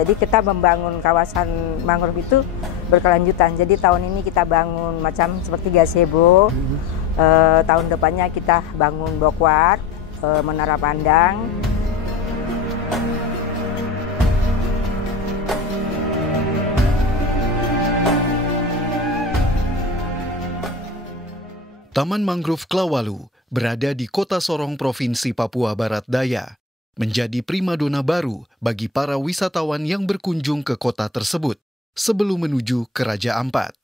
Jadi kita membangun kawasan mangrove itu berkelanjutan. Jadi tahun ini kita bangun macam seperti gazebo, tahun depannya kita bangun bokwart, menara pandang. Taman Mangrove Klawalu berada di Kota Sorong, Provinsi Papua Barat Daya, menjadi primadona baru bagi para wisatawan yang berkunjung ke kota tersebut sebelum menuju ke Raja Ampat.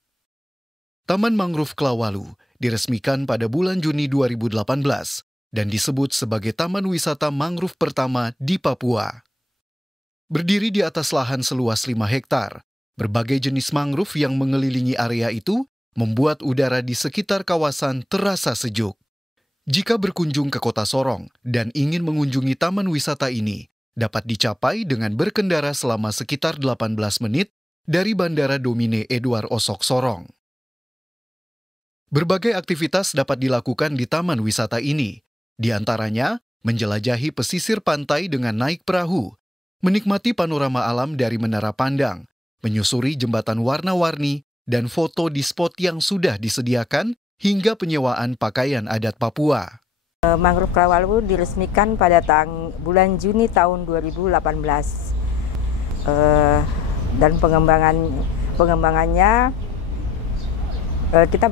Taman Mangrove Klawalu diresmikan pada bulan Juni 2018 dan disebut sebagai taman wisata mangrove pertama di Papua. Berdiri di atas lahan seluas 5 hektar, berbagai jenis mangrove yang mengelilingi area itu membuat udara di sekitar kawasan terasa sejuk. Jika berkunjung ke Kota Sorong dan ingin mengunjungi taman wisata ini, dapat dicapai dengan berkendara selama sekitar 18 menit dari Bandara Domine Edward Osok Sorong. Berbagai aktivitas dapat dilakukan di taman wisata ini, di antaranya menjelajahi pesisir pantai dengan naik perahu, menikmati panorama alam dari menara pandang, menyusuri jembatan warna-warni, dan foto di spot yang sudah disediakan hingga penyewaan pakaian adat Papua. Mangrove Klawalu diresmikan pada bulan Juni tahun 2018 dan pengembangannya kita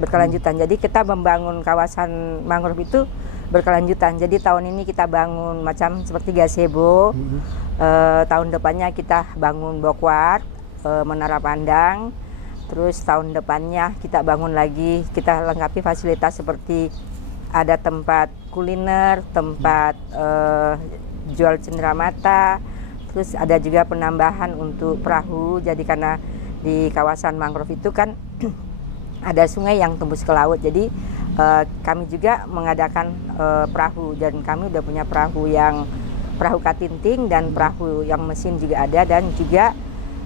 berkelanjutan. Jadi kita membangun kawasan mangrove itu berkelanjutan. Jadi tahun ini kita bangun macam seperti gazebo, tahun depannya kita bangun bokwart, menara pandang, terus tahun depannya kita bangun lagi, kita lengkapi fasilitas seperti ada tempat kuliner, tempat jual cenderamata, terus ada juga penambahan untuk perahu. Jadi karena di kawasan mangrove itu kan ada sungai yang tembus ke laut, jadi kami juga mengadakan perahu, dan kami udah punya perahu katinting dan perahu yang mesin juga ada, dan juga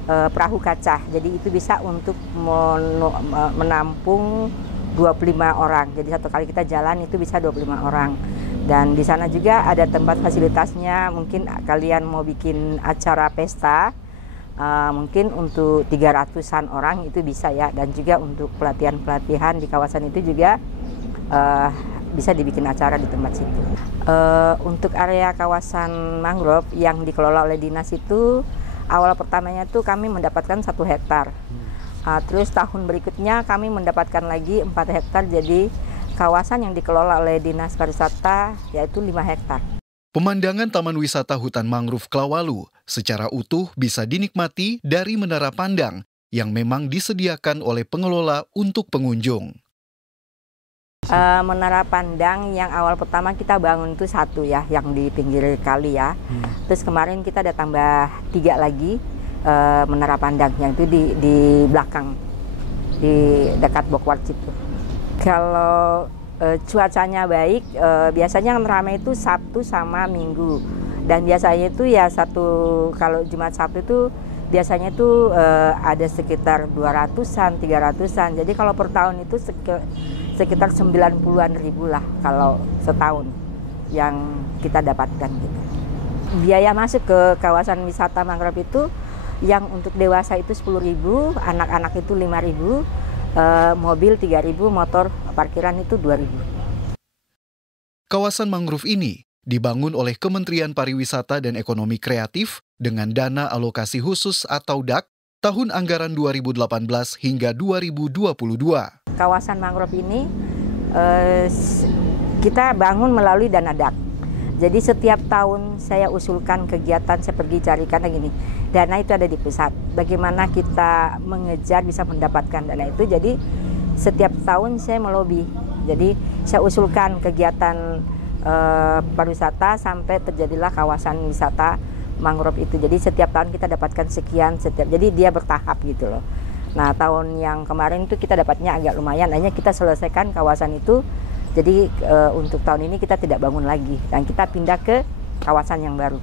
perahu kaca. Jadi itu bisa untuk menampung 25 orang. Jadi satu kali kita jalan itu bisa 25 orang. Dan di sana juga ada tempat fasilitasnya. Mungkin kalian mau bikin acara pesta, mungkin untuk 300-an orang itu bisa ya. Dan juga untuk pelatihan-pelatihan di kawasan itu juga bisa dibikin acara di tempat situ. Untuk area kawasan mangrove yang dikelola oleh dinas itu, awal pertamanya tuh kami mendapatkan 1 hektar. Terus tahun berikutnya kami mendapatkan lagi 4 hektar. Jadi kawasan yang dikelola oleh Dinas Pariwisata yaitu 5 hektar. Pemandangan Taman Wisata Hutan Mangrove Klawalu secara utuh bisa dinikmati dari menara pandang yang memang disediakan oleh pengelola untuk pengunjung. Menara pandang yang awal pertama kita bangun itu 1 ya, yang di pinggir kali ya. Terus kemarin kita ada tambah 3 lagi menara pandang yang itu di belakang, di dekat bokwart situ. Kalau cuacanya baik, biasanya yang ramai itu Sabtu sama Minggu. Dan biasanya itu ya kalau Jumat Sabtu itu biasanya itu ada sekitar 200-an, 300-an. Jadi kalau per tahun itu sekitar 90-an ribu lah kalau setahun yang kita dapatkan gitu. Biaya masuk ke kawasan wisata mangrove itu yang untuk dewasa itu 10.000, anak-anak itu 5.000, mobil 3.000, motor parkiran itu 2.000. Kawasan mangrove ini dibangun oleh Kementerian Pariwisata dan Ekonomi Kreatif dengan dana alokasi khusus atau DAK tahun anggaran 2018 hingga 2022. Kawasan mangrove ini kita bangun melalui dana DAK. Jadi setiap tahun saya usulkan kegiatan, saya pergi cari, karena gini, dana itu ada di pusat. Bagaimana kita mengejar bisa mendapatkan dana itu, jadi setiap tahun saya melobi. Jadi saya usulkan kegiatan pariwisata sampai terjadilah kawasan wisata mangrove itu. Jadi setiap tahun kita dapatkan sekian, jadi dia bertahap gitu loh. Nah, tahun yang kemarin itu kita dapatnya agak lumayan, hanya kita selesaikan kawasan itu. Jadi untuk tahun ini kita tidak bangun lagi dan kita pindah ke kawasan yang baru.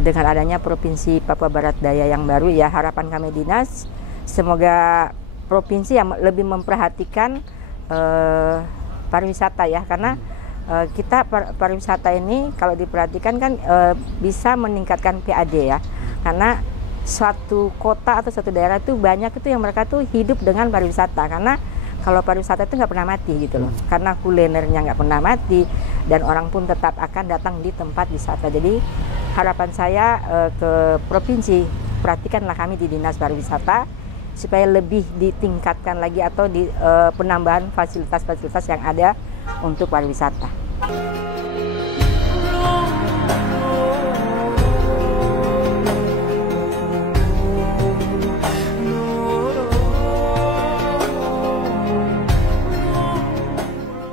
Dengan adanya Provinsi Papua Barat Daya yang baru, ya harapan kami dinas, semoga provinsi yang lebih memperhatikan pariwisata ya, karena kita pariwisata ini kalau diperhatikan kan bisa meningkatkan PAD ya. Karena suatu kota atau suatu daerah itu banyak itu yang mereka tuh hidup dengan pariwisata, karena kalau pariwisata itu nggak pernah mati gitu loh, karena kulinernya nggak pernah mati dan orang pun tetap akan datang di tempat wisata. Jadi harapan saya ke provinsi, perhatikanlah kami di Dinas Pariwisata supaya lebih ditingkatkan lagi atau di penambahan fasilitas-fasilitas yang ada untuk pariwisata.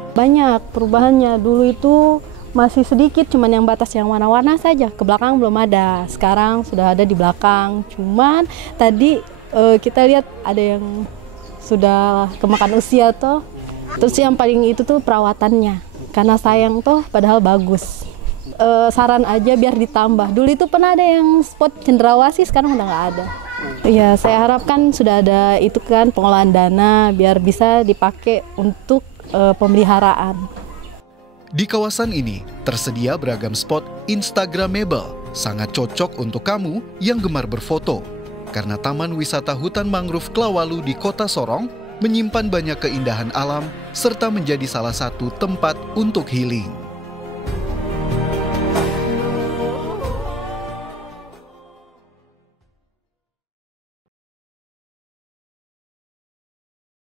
Banyak perubahannya. Dulu itu masih sedikit, cuman yang batas yang warna-warna saja. Ke belakang belum ada. Sekarang sudah ada di belakang. Cuman tadi kita lihat ada yang sudah kemakan usia toh. Terus yang paling itu tuh perawatannya. Karena sayang toh, padahal bagus. Saran aja biar ditambah. Dulu itu pernah ada yang spot cendrawasih, sekarang udah nggak ada. Ya, saya harapkan sudah ada itu kan pengolahan dana biar bisa dipakai untuk pemeliharaan. Di kawasan ini tersedia beragam spot Instagramable, sangat cocok untuk kamu yang gemar berfoto. Karena Taman Wisata Hutan Mangrove Klawalu di Kota Sorong menyimpan banyak keindahan alam serta menjadi salah satu tempat untuk healing.